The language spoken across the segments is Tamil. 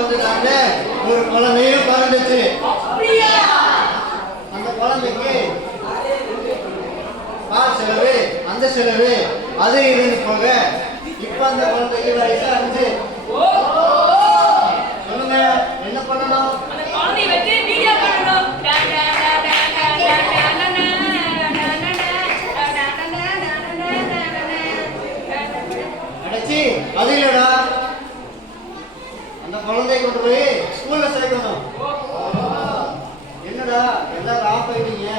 கொண்டுட்டாங்க ஒரு குழந்தையும் பிறந்துச்சு அந்த குழந்தைக்கு பால் செலவு அந்த செலவு அது இருந்து போக இப்ப அந்த குழந்தைக்கு வயசா இருந்துச்சு சொல்லுங்க என்ன பண்ணணும் அது இல்லடா குழந்தை கொண்டு போய் ஸ்கூல்ல சேர்க்கணும். என்னடா எல்லாரும் ஆஃப் ஆயிட்டீங்க.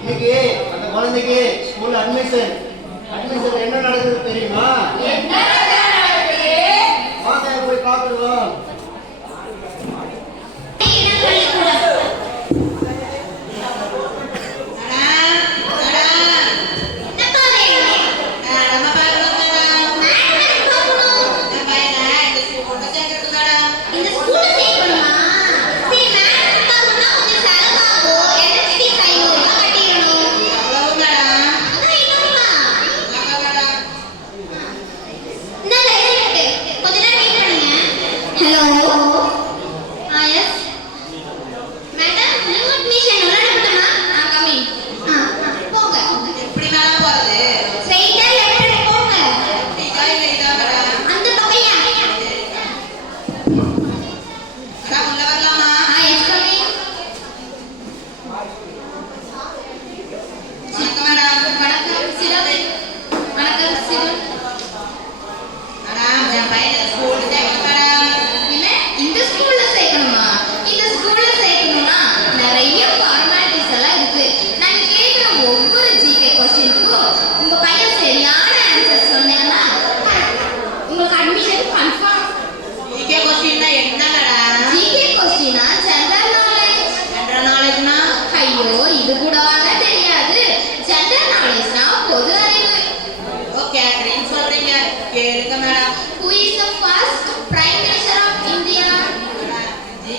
இன்னைக்கு அந்த குழந்தைக்கு ஸ்கூல்ல அட்மிஷன் அட்மிஷன் என்ன நடக்குது தெரியுமா? போய் பார்த்துருவோம்.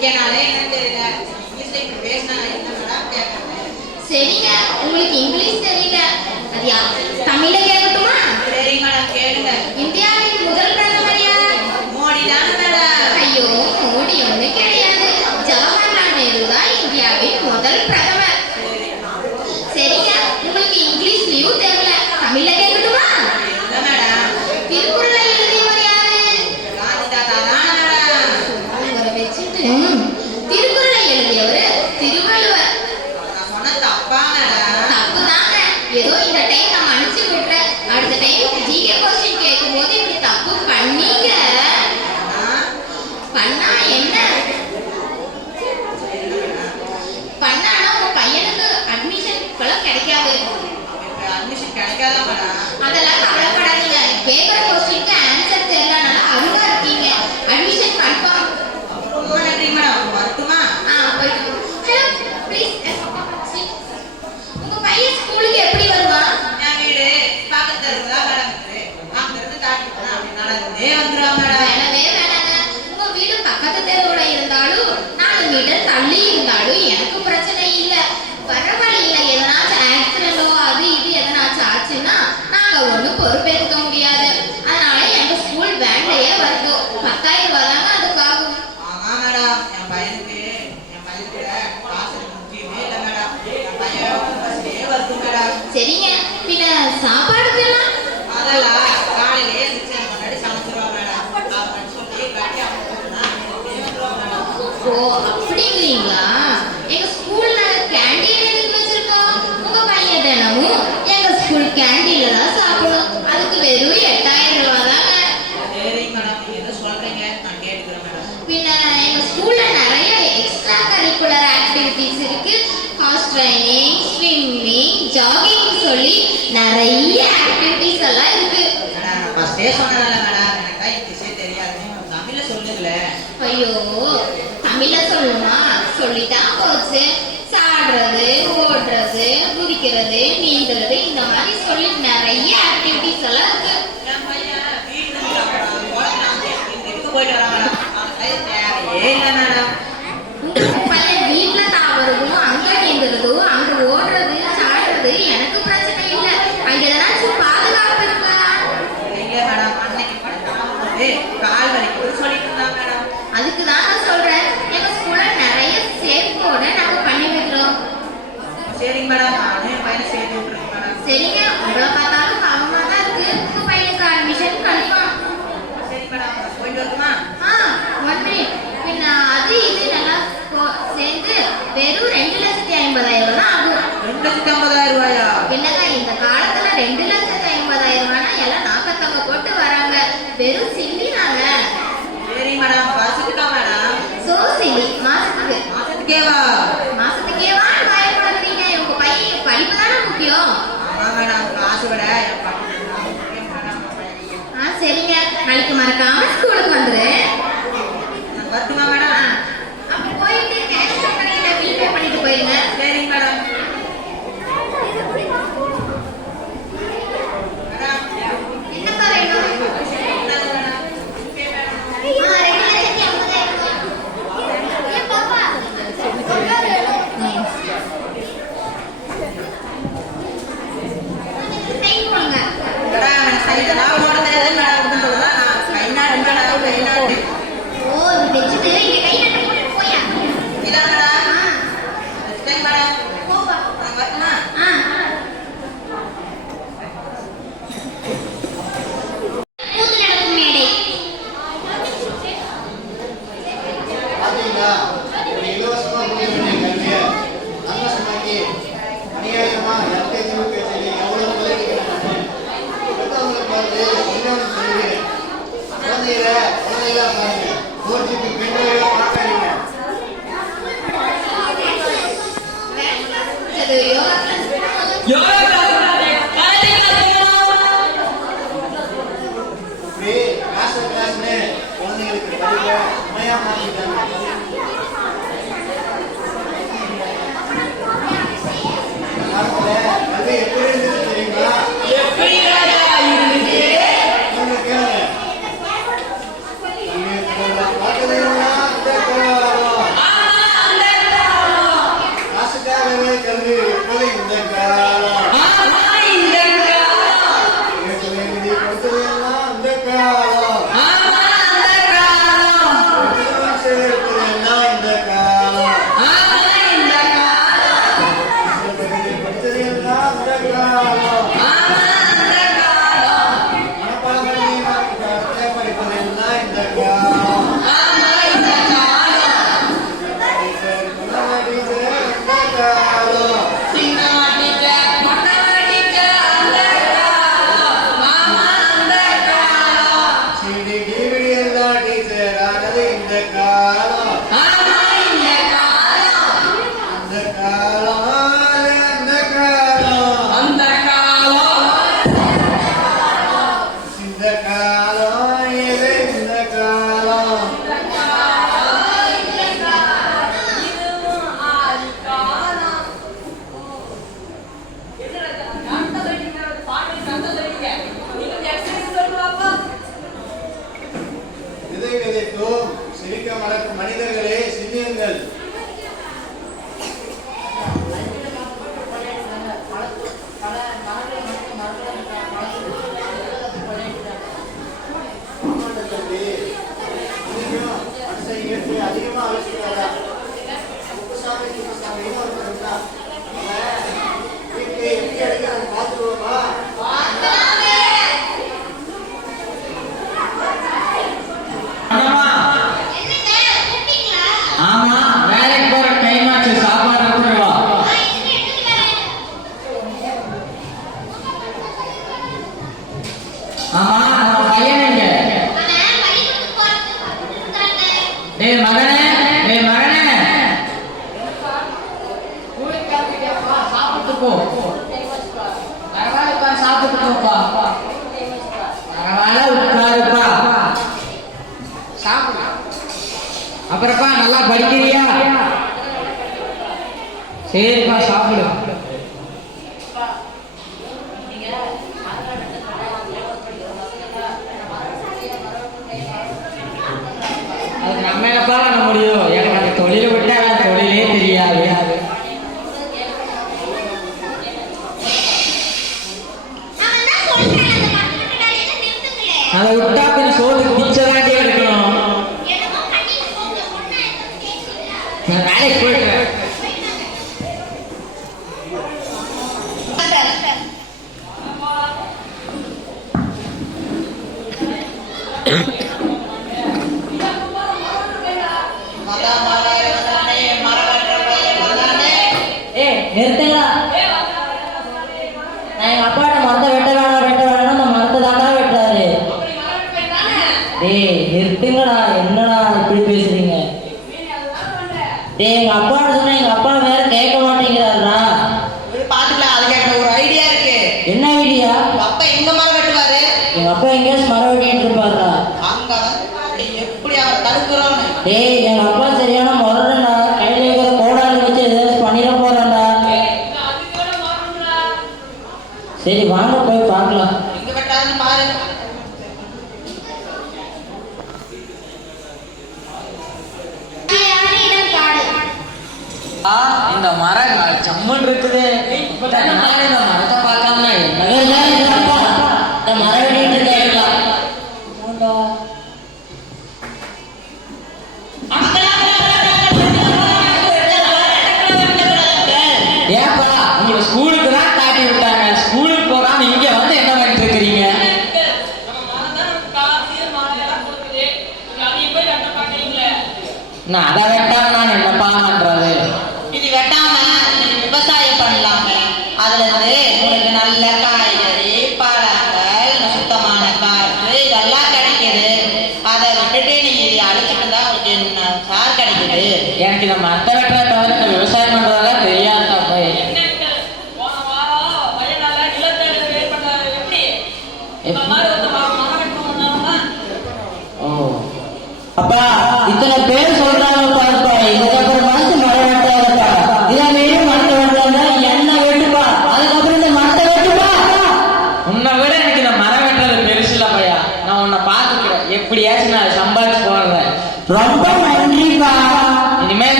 என்னால என்ன தெரியல இங்கிலீஷ்ல பேசினா என்ன மேடம் கேட்கறேன் சரிங்க. உங்களுக்கு இங்கிலீஷ் தெரியல. அது கிடைக்காதான் அதெல்லாம் சரிங்க. பின்ன சாப்பாடு அதெல்லாம் familia son வெறும் ரெண்டு லட்சத்தி ஐம்பதாயிரம் ரூபா தான் ஆகும். ரெண்டு லட்சத்தி ஐம்பதாயிரம் ரூபாயா? இல்லைங்க இந்த காலத்துல ரெண்டு லட்சத்தி ஐம்பதாயிரம் ரூபாய்னா எல்லாம் நாக்கத்தவங்க போட்டு வராங்க. வெறும் சில்லினாங்க சரி மேடம் பாசிட்டுக்கா மேடம்? சோ சில்லி மாசத்துக்கு மாசத்துக்கேவா?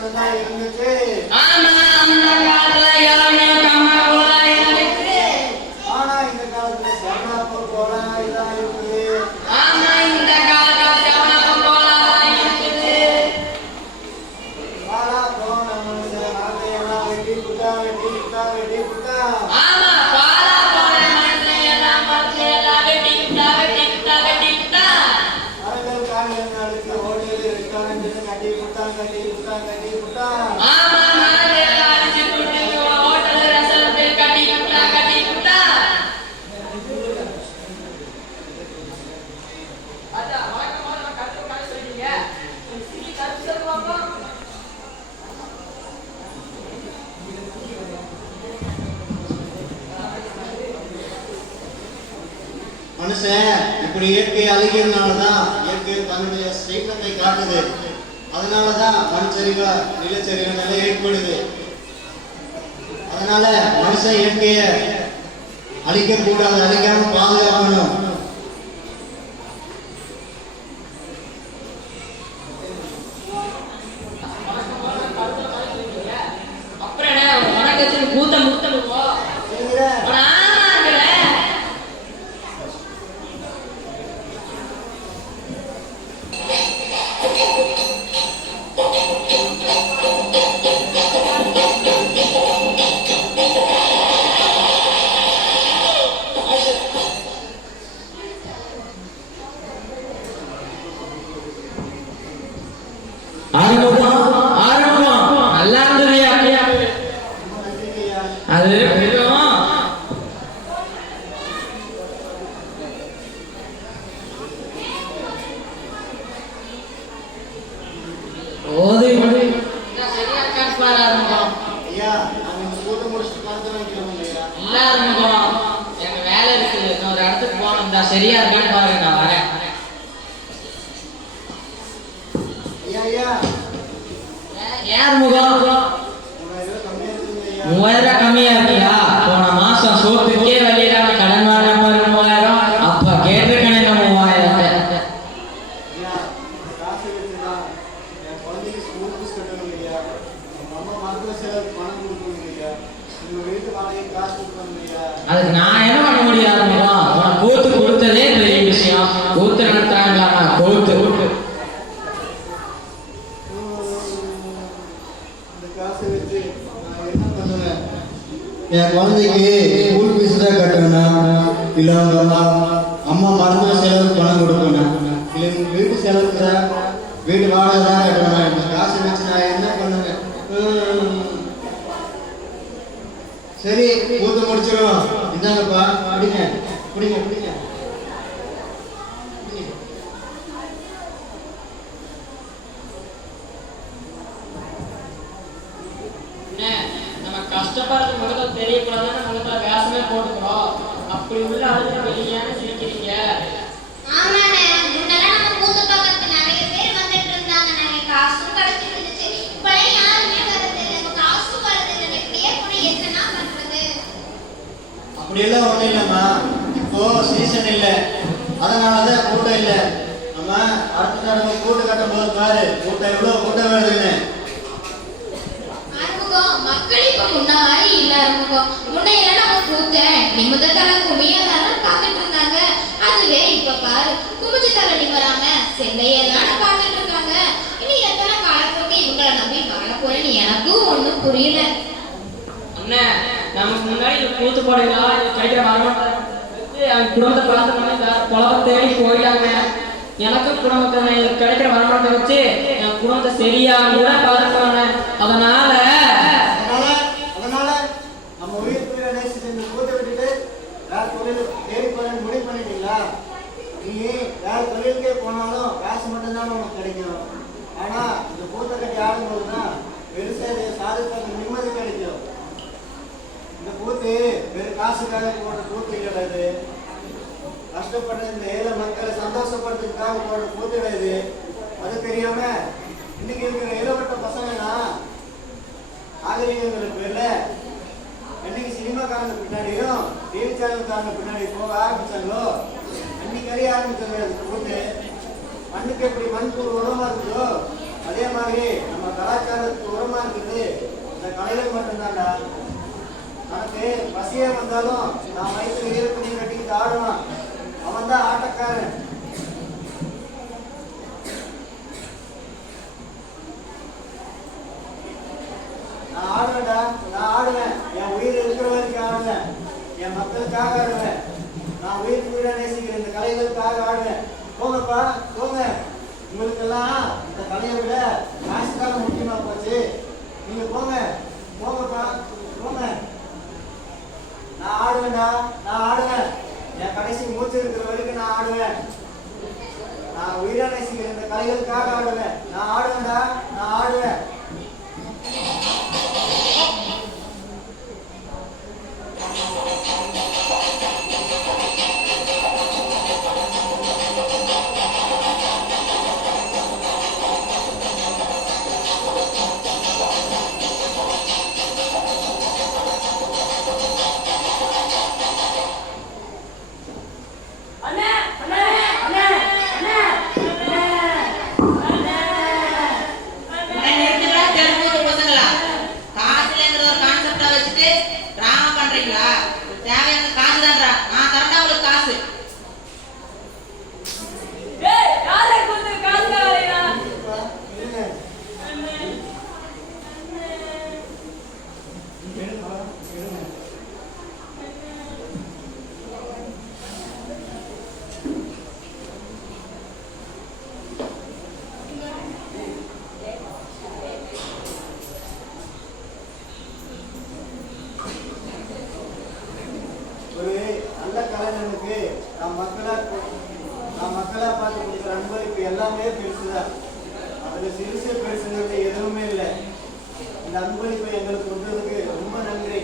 나온다 했는데 아멘. மனுஷன் இப்படி இயற்கை அழகியதுனால தான் இயற்கை தன்னுடைய சைத்தத்தை காட்டுது. அதனாலதான் தான் நிலச்சரிவு நிலை ஏற்படுது. அதனால மனுஷன் இயற்கையை அழிக்கக்கூடாது அழிக்காம பாதுகாக்கணும். ¡Muera! ¡Muera! ¡Muera! ¡Muera! கூத்து முடிச்சிடும் இந்தாங்கப்பா குடிங்க. பிடிங்க அப்படியெல்லாம் இல்லைம்மா. இப்போ சீசன் இல்லை. அதனால தான் கூட்டம் இல்லை. நம்ம அடுத்த தடவை கூட்டு கட்டும் போது பாரு கூட்டம் எவ்வளோ கூட்டம் வருதுன்னு குடும்பத்தை பார்த்து வேற குழப்ப தேடி போயிட்டாங்க. எனக்கும் குடும்பத்தை இது கிடைக்கிற வருமானத்தை வச்சு என் குடும்பத்தை சரியா கூட பார்த்துப்பாங்க அதனால அதனால அதனால நம்ம உயிர் உயிரை இந்த கூட்டை விட்டுட்டு வேற தொழில் தேடி போறேன்னு முடிவு பண்ணிட்டீங்களா? நீ வேற தொழிலுக்கே போனாலும் காசு மட்டும்தான் உனக்கு கிடைக்கும். ஆனா இந்த கூட்டை கட்டி ஆடும்போது தான் பெருசா இதை நிம்மதி கிடைக்கும். இந்த கூத்து வெறும் காசுக்காக போடுற கூத்து கிடையாது கஷ்டப்படுற இந்த ஏழை மக்களை சந்தோஷப்படுறதுக்காக உங்களோட கூத்து கிடையாது அது தெரியாம இன்னைக்கு இருக்கிற இளவட்ட பசங்கன்னா நாகரிகங்களுக்கு பேர்ல என்னைக்கு சினிமாக்காரங்க பின்னாடியும் டிவி சேனல்காரங்க பின்னாடி போக ஆரம்பிச்சாங்களோ அன்னைக்கு அறிய ஆரம்பிச்சாங்க அந்த கூட்டு மண்ணுக்கு எப்படி மண்புழு உரமா இருக்குதோ அதே மாதிரி நம்ம கலாச்சாரத்துக்கு உரமா இருக்குது. இந்த கலைகள் மட்டும்தான்டா. நமக்கு பசியே வந்தாலும் நான் வயிற்றுல நீ கட்டிக்கிட்டு ஆடுவான் அவன் ஆட்டக்காரன். நான் ஆடுவேன்டா நான் ஆடுவேன். என் உயிர் இருக்கிற வரைக்கும் ஆடுவேன். என் மக்களுக்காக ஆடுவேன். நான் உயிர் உயிரை நேசிக்கிற இந்த கலைகளுக்காக ஆடுவேன். போங்கப்பா போங்க. உங்களுக்கெல்லாம் இந்த கலையை விட காசு தானே முக்கியமா போச்சு? நீங்க போங்க. போங்கப்பா போங்க. நான் ஆடுவேன்டா நான் ஆடுவேன். என் கடைசி மூச்சு இருக்கிற வரைக்கும் நான் ஆடுவேன். நான் உயிரை நேசிக்கிற இந்த கலைகளுக்காக ஆடுவேன். நான் ஆடுவேன்டா நான் ஆடுவேன். நல்ல கலைஞனுக்கு நான் மக்களா நான் மக்களா பார்த்து கொடுக்குற அன்பளிப்பு எல்லாமே பெருசுதான். அதில் சிறுசு பெருசுங்கிறது எதுவுமே இல்லை. இந்த அன்பளிப்பை எங்களுக்கு கொடுத்ததுக்கு ரொம்ப நன்றி.